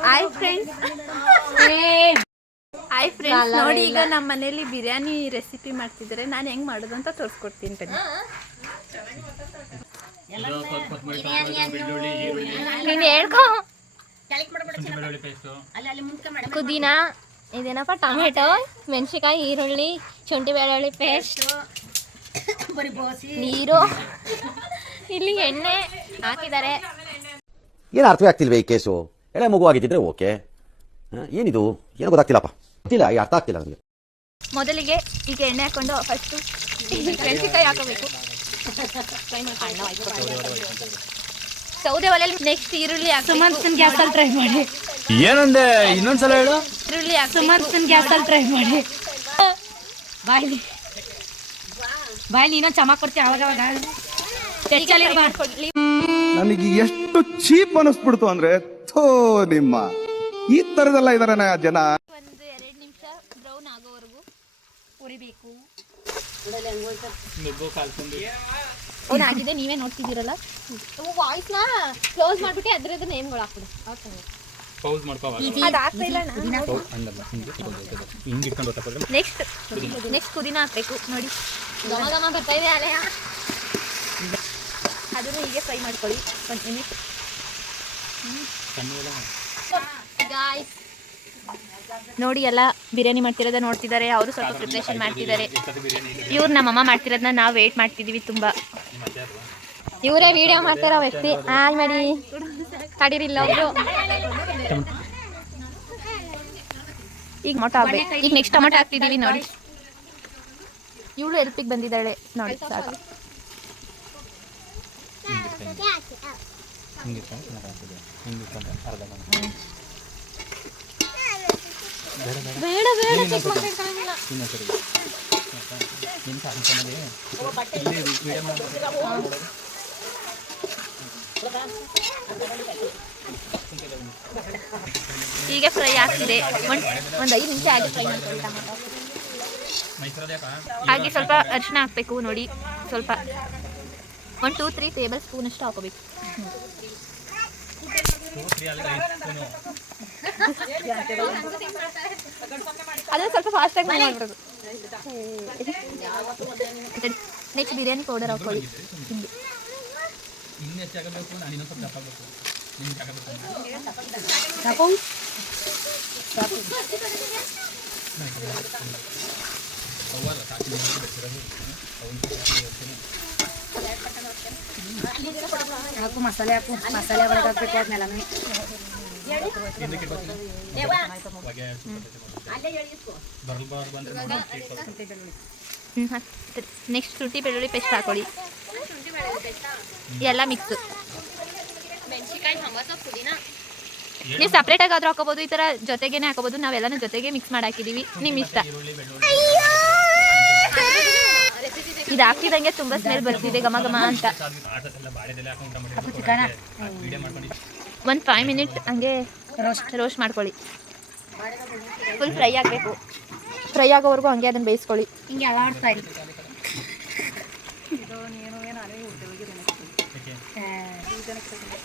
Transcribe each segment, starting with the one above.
Hi friends, ನೋಡಿ ಈಗ ನಮ್ಮ ಮನೇಲಿ ಬಿರಿಯಾನಿ ರೆಸಿಪಿ ಮಾಡ್ತಿದ್ದಾರೆ. ನಾನು ಹೆಂಗ್ ಮಾಡೋದು ಅಂತ ತೋರಿಸ್ಕೊಡ್ತೀನಿ ಬನ್ನಿ. ನೀನು ಹೇಳ್ಕೊ. ಪುದೀನ, ಇದೇನಪ್ಪ, ಟೊಮೆಟೊ, ಮೆಣಸಿಕಾಯಿ, ಈರುಳ್ಳಿ, ಶುಂಠಿ ಬೆಳ್ಳುಳ್ಳಿ ಪೇಸ್ಟ್, ನೀರು, ಇಲ್ಲಿ ಎಣ್ಣೆ ಹಾಕಿದ್ದಾರೆ. ಏನು ಅರ್ಥವೇ ಆಗ್ತಿಲ್ವೇ ಈ ಕೇಸು? ಎಳೆ ಮಗು ಆಗಿದ್ದಿದ್ರೆ ಓಕೆ, ಏನಿದು ಏನೋ ಗೊತ್ತಾಗ್ತಿಲ್ಲಪ್ಪ, ಗೊತ್ತಿಲ್ಲ, ಈ ಅರ್ಥ ಆಗ್ತಿಲ್ಲ ನನಗೆ. ಮೊದಲಿಗೆ ಈಗ ಎಣ್ಣೆ ಹಾಕೊಂಡು ಫಸ್ಟು ಮೆಣಸಿಕಾಯಿ ಹಾಕೋಬೇಕು. ಸೌದೆ ಒಲೆಯಲ್ಲಿ ನೆಕ್ಸ್ಟ್ ಈರುಳ್ಳಿ ಹಾಕಿ ಗ್ಯಾಸಲ್ಲಿ ಟ್ರೈ ಮಾಡಿ. ಏನಂದೆ ಇನ್ನೊಂದ್ಸಲ ಹೇಳು. ಈರುಳ್ಳಿ ಸುಮಾರು ಗ್ಯಾಸಲ್ಲಿ ಟ್ರೈ ಮಾಡಿ. ಬಾಯ್ಲಿ ಇನ್ನೊಂದು ಚಮಕ್ ಕೊಡ್ತೀವಿ ಅವಾಗ ಮಾಡ್ಕೊಡ್ಲಿ. ನನಗೆ ಎಷ್ಟು ಚೀಪ್ ಅನಿಸ್ಬಿಡ್ತು ಅಂದ್ರೆ, ಥೋ ನಿಮ್ಮ ಈ ತರದೆಲ್ಲ ಇದಾರೆ ಜನ. ಒಂದು 2 ನಿಮಿಷ ಬ್ರೌನ್ ಆಗೋವರೆಗೂ ಉರಿಬೇಕು. ಬ್ರೌನ್ ಆಗಿದೆ, ನೀವೇ ನೋಡ್ತಿದ್ದೀರಲ್ಲ. ವಾಯ್ಸ್ನ ಕ್ಲೋಸ್ ಮಾಡ್ಬಿಟ್ಟು ಅದ್ರದ್ದು ನೇಮ್ಗಳು ಹಾಕ್ಬಿಡಿ. ನೆಕ್ಸ್ಟ್ ಪುದೀನ ಹಾಕ್ಬೇಕು. ನೋಡಿ ಘಮ ಘಮ ಬರ್ತಾ ಇದೆ ಅಲೆಯ. ಅದನ್ನು ಹೀಗೆ ಫ್ರೈ ಮಾಡ್ಕೊಳ್ಳಿ 1 ಮಿನಿಟ್. ನೋಡಿ ಎಲ್ಲ ಬಿರಿಯಾನಿ ಮಾಡ್ತಿರೋದ ನೋಡ್ತಿದ್ದಾರೆ. ಅವರು ಸ್ವಲ್ಪ ಪ್ರಿಪ್ರೇಷನ್ ಮಾಡ್ತಿದ್ದಾರೆ. ಇವ್ರು ನಮ್ಮಮ್ಮ ಮಾಡ್ತಿರೋದನ್ನ ನಾವು ವೇಟ್ ಮಾಡ್ತಿದೀವಿ ತುಂಬ. ಇವರೇ ವಿಡಿಯೋ ಮಾಡ್ತಾರೋ ವ್ಯಕ್ತಿ. ಹಾಯ್ ಮಾಡಿ ತಡೀರಿಲ್ಲ ಅವರು. ಈಗ ಟೊಮೊಟೊ ಹಾಕ್ಬೇಕು. ಈಗ ನೆಕ್ಸ್ಟ್ ಟೊಮೊಟೊ ಹಾಕ್ತಿದೀವಿ ನೋಡಿ. ಇವಳು ಹೆಲ್ಪಿಗೆ ಬಂದಿದ್ದಾಳೆ ನೋಡಿ. ಸಾಕು. ಬೇಡ ಬೇಡ ಈಗ ಫ್ರೈ ಆಗ್ತಿದೆ. ಒಂದು 5 ನಿಮಿಷ ಆಗಿ ಫ್ರೈ ಮಾಡ್ಕೊಳ್ಳಿ ಟೊಮೊಟೊ. ಹಾಗೆ ಸ್ವಲ್ಪ ಅರಿಶಿನ ಹಾಕಬೇಕು ನೋಡಿ. ಸ್ವಲ್ಪ 1 2 3 ಟೇಬಲ್ ಸ್ಪೂನ್ ಅಷ್ಟು ಹಾಕೋಬೇಕು. ಅದನ್ನು ಸ್ವಲ್ಪ ಫಾಸ್ಟಾಗಿ ಮಾಡ್ಬಿಡೋದು. ನೆಕ್ಸ್ಟ್ ಬಿರಿಯಾನಿ ಪೌಡರ್ ಹಾಕೊಳ್ಳಿ. ಹಾಕು ಮಸಾಲೆ, ಹಾಕು ಮಸಾಲೆ ಒಳಗೆ ಹಾಕ್ಬೇಕು. ಆದ್ಮೇಲೆ ನೆಕ್ಸ್ಟ್ ಶುಂಠಿ ಬೆಳ್ಳುಳ್ಳಿ ಪೇಸ್ಟ್ ಹಾಕೊಳ್ಳಿ. ಎಲ್ಲ ಮಿಕ್ಸ್. ನೀವು ಸಪ್ರೇಟಾಗಿ ಆದ್ರೂ ಹಾಕೋಬೋದು, ಈ ಥರ ಜೊತೆಗೇನೆ ಹಾಕೋಬೋದು. ನಾವೆಲ್ಲನೂ ಜೊತೆಗೆ ಮಿಕ್ಸ್ ಮಾಡಿ ಹಾಕಿದ್ದೀವಿ, ನಿಮ್ಮ ಇಷ್ಟ. ಇದು ಹಾಕ್ತಿದಂಗೆ ತುಂಬ ಸ್ಮೆಲ್ ಬರ್ತಿದೆ, ಘಮ ಘಮ ಅಂತ. 1 5 ಮಿನಿಟ್ ಹಂಗೆ ರೋಸ್ಟ್ ಮಾಡ್ಕೊಳ್ಳಿ. ಫುಲ್ ಫ್ರೈ ಆಗಬೇಕು. ಫ್ರೈ ಆಗೋವರೆಗೂ ಹಂಗೆ ಅದನ್ನು ಬೇಯಿಸ್ಕೊಳ್ಳಿ. ಹಿಂಗೆ ಅಲಾಡ್ತಾ ಇರಿ.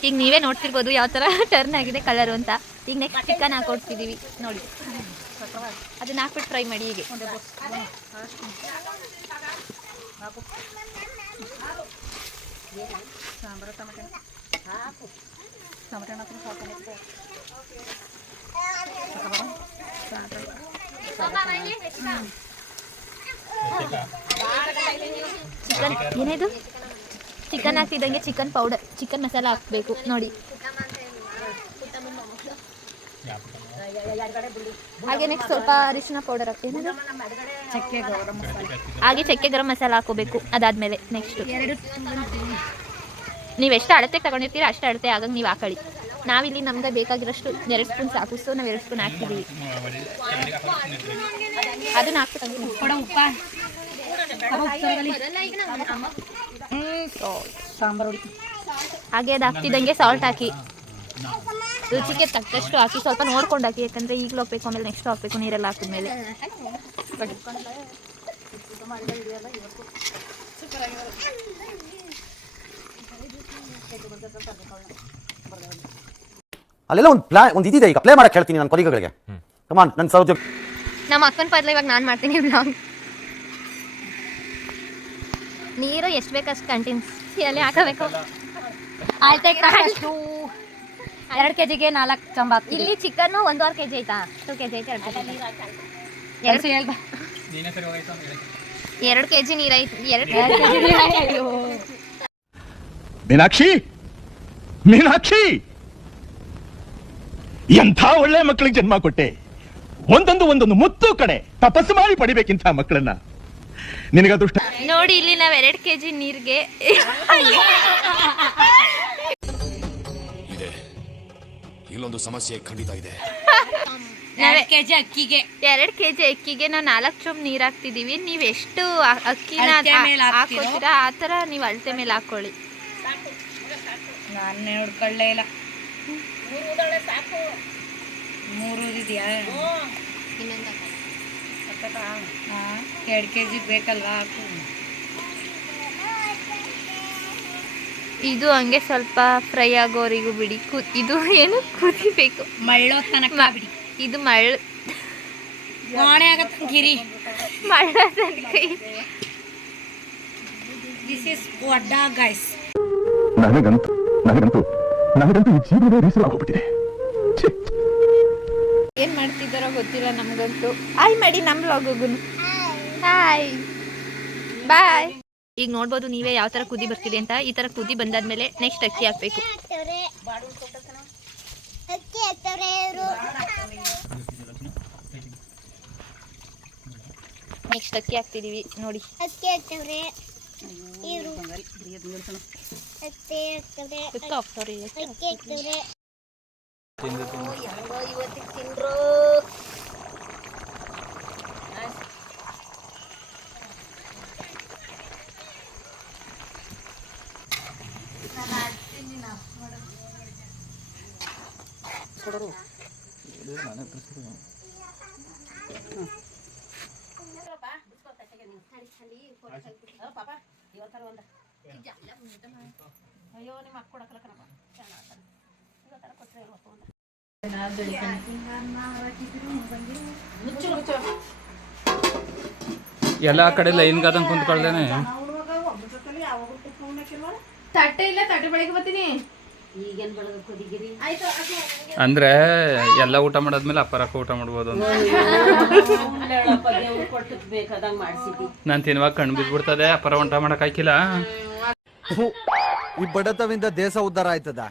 ಈಗ ನೀವೇ ನೋಡ್ತಿರ್ಬೋದು ಯಾವ ಥರ ಟರ್ನ್ ಆಗಿದೆ ಕಲರು ಅಂತ. ಈಗ ನೆಕ್ಸ್ಟ್ ಚಿಕನ್ ಹಾಕೊಡ್ತಿದ್ದೀವಿ ನೋಡಿ. ಅದನ್ನ ಹಾಕ್ಬಿಟ್ಟು ಫ್ರೈ ಮಾಡಿ. ಹೀಗೆ ಚಿಕನ್ ಏನಿದು, ಚಿಕನ್ ಹಾಕ್ತಿದ್ದಂಗೆ ಚಿಕನ್ ಪೌಡರ್, ಚಿಕನ್ ಮಸಾಲ ಹಾಕಬೇಕು ನೋಡಿ. ಹಾಗೆ ನೆಕ್ಸ್ಟ್ ಸ್ವಲ್ಪ ಅರಿಶಿನ ಪೌಡರ್ ಹಾಕ್ತೀನಿ. ಹಾಗೆ ಚಕ್ಕೆ ಗರಂ ಮಸಾಲ ಹಾಕೋಬೇಕು. ಅದಾದಮೇಲೆ ನೆಕ್ಸ್ಟ್ ನೀವು ಎಷ್ಟು ಅಳತೆ ತಗೊಂಡಿರ್ತೀರ ಅಷ್ಟು ಅಳತೆ ಆಗಂಗೆ ನೀವು ಹಾಕೊಳ್ಳಿ. ನಾವಿಲ್ಲಿ ನಮ್ಗೆ ಬೇಕಾಗಿರೋಷ್ಟು 2 ಸ್ಪೂನ್ ಸಾಕು. ಸೊ ನಾವು 2 ಸ್ಪೂನ್ ಹಾಕ್ತಿದ್ದೀವಿ. ಅದನ್ನ ಹಾಕ್ಬಿಟ್ಟು ಸಾಂಬಾರು ಹಾಗೆ ಅದು ಹಾಕ್ತಿದ್ದಂಗೆ ಸಾಲ್ಟ್ ಹಾಕಿ, ರುಚಿಗೆ ತಕ್ಕಷ್ಟು ಹಾಕಿ. ಸ್ವಲ್ಪ ನೋಡ್ಕೊಂಡು ಹಾಕಿ, ಯಾಕಂದರೆ ಈಗಲೂ ಹಾಕಬೇಕು, ಆಮೇಲೆ ನೆಕ್ಸ್ಟ್ ಹಾಕಬೇಕು ನೀರೆಲ್ಲ ಹಾಕಿದ್ಮೇಲೆ. ಅಲ್ಲೆಲ್ಲ ಒಂದು ಇದಿದೆ, ಈಗ ಪ್ಲೇ ಮಾಡಕ್ಕೆ ಹೇಳ್ತೀನಿ ನನ್ನ ಕೊಲಿಗಳಿಗೆ. ಕಮಾನ್ ನನ್ನ ಸೌಜ. ನಮ್ಮ ಅಕ್ಕನ ಬದಲು ಇವಾಗ ನಾನು ಮಾಡ್ತೀನಿ ಬ್ಲಾಗ್. ನೀರು ಎಷ್ಟು ಬೇಕಷ್ಟು ಕಂಟಿನ್ಯೂಸಿಯಲ್ಲಿ ಹಾಕಬೇಕು. ಆಯ್ತು ಅಷ್ಟು 2 kgಗೆ 4 ಚಮಚ ಹಾಕ್ತೀವಿ. ಇಲ್ಲಿ ಚಿಕನ್ನು 1.5 kg ಐತಾ? 2 kg ಐತೆ, 2 kg ನೀರು ಐತೆ. 2 kg ಮೀನಾಕ್ಷಿ, ಮೀನಾಕ್ಷಿ, ಎಂಥ ಒಳ್ಳೆ ಮಕ್ಕಳಿಗೆ ಜನ್ಮ ಕೊಟ್ಟೆ. ಒಂದೊಂದು ಮುತ್ತು ಕಡೆ ತಪಸ್ಸು ಮಾಡಿ ಪಡಿಬೇಕಿಂತ ಮಕ್ಕಳನ್ನ. ನಿನಗೆ ಅದೃಷ್ಟ. ನೋಡಿ, ಇಲ್ಲಿ ನಾವು 2 kg ನೀರಿಗೆ ಇಲ್ಲೊಂದು ಸಮಸ್ಯೆ ಖಂಡಿತ ಇದೆ. 2 kg ಅಕ್ಕಿಗೆ 2 kg ಅಕ್ಕಿಗೆ ನಾವು 4 ಚೊಂಬ್ ನೀರು ಹಾಕ್ತಿದೀವಿ. ನೀವು ಎಷ್ಟು ಅಕ್ಕಿನ ಅಳತೆ ಮೇಲೆ ಹಾಕ್ತೀರೋ? ಹಾಕೋತೀರಾ ಆ ಥರ ನೀವು ಅಳತೆ ಮೇಲೆ ಹಾಕೊಳ್ಳಿ. ನಾನು ನೋಡ್ಕೊಳ್ಳೇ ಇಲ್ಲ. 3 ಇದೆಯಾ? 2 kg ಬೇಕಲ್ವಾ? ಹಾಕು. ಇದು ಹಂಗೆ ಸ್ವಲ್ಪ ಫ್ರೈ ಆಗೋರಿಗೂ ಬಿಡಿ. ಇದು ಏನು ಕುದಿಬೇಕು, ಮಳ್ಳೋ ತನಕ ಬಿಡಿ. ಇದು ಕೋಣೆ ಆಗತ್ತೆ ಗಿರಿ. ಮಳ್ಳ ತನಕ ದಿಸ್ ಇಸ್ ಒಡ್ಡ ಗೈಸ್. ನನಗಂತೂ ಈ ಜೀವನವೇ ಮೀಸಲಾಗೋಗ್ಬಿಟ್ಟಿದೆ. ಏನ್ ಮಾಡ್ತಿದ್ದಾರೋ ಗೊತ್ತಿಲ್ಲ ನಮ್ಗಂತೂ. ಹಾಯ್ ಮಾಡಿ ನಮ್ಮ ವ್ಲಾಗಿಗೂ. Hi bye. ಈಗ ನೋಡ್ಬೋದು ನೀವೇ ಯಾವ ಥರ ಕುದಿ ಬರ್ತಿದೆ ಅಂತ. ಈ ಥರ ಕುದಿ ಬಂದಾದ್ಮೇಲೆ ನೆಕ್ಸ್ಟ್ ಅಕ್ಕಿ ಹಾಕಬೇಕು. ನೆಕ್ಸ್ಟ್ ಅಕ್ಕಿ ಹಾಕ್ತಿದೀವಿ ನೋಡಿ. ಎಲ್ಲ ಕಡೆ ಲೈನ್ ಗಾದಂಗೆ ಕುಂತ್ಕೊಳ್ದೇನೆ. ತಟ್ಟೆ ಇಲ್ಲ, ತಟ್ಟೆ ಬೆಳಗ್ಗೆ ಬರ್ತೀನಿ. ಅಂದ್ರೆ ಎಲ್ಲ ಊಟ ಮಾಡಾದ್ಮೇಲೆ ಅಪ್ಪರಕ್ಕ ಊಟ ಮಾಡ್ಬೋದು ಅಂತ. ನಾನು ತಿನ್ನುವಾಗ ಕಣ್ಣು ಬಿದ್ಬಿಡ್ತದೆ, ಅಪ್ಪರ ಊಟ ಮಾಡಕ್ ಹಾಕಿಲ್ಲ. ಈ ಬಡತವಿಂದ ದೇಶ ಉದ್ಧಾರ ಆಯ್ತದ.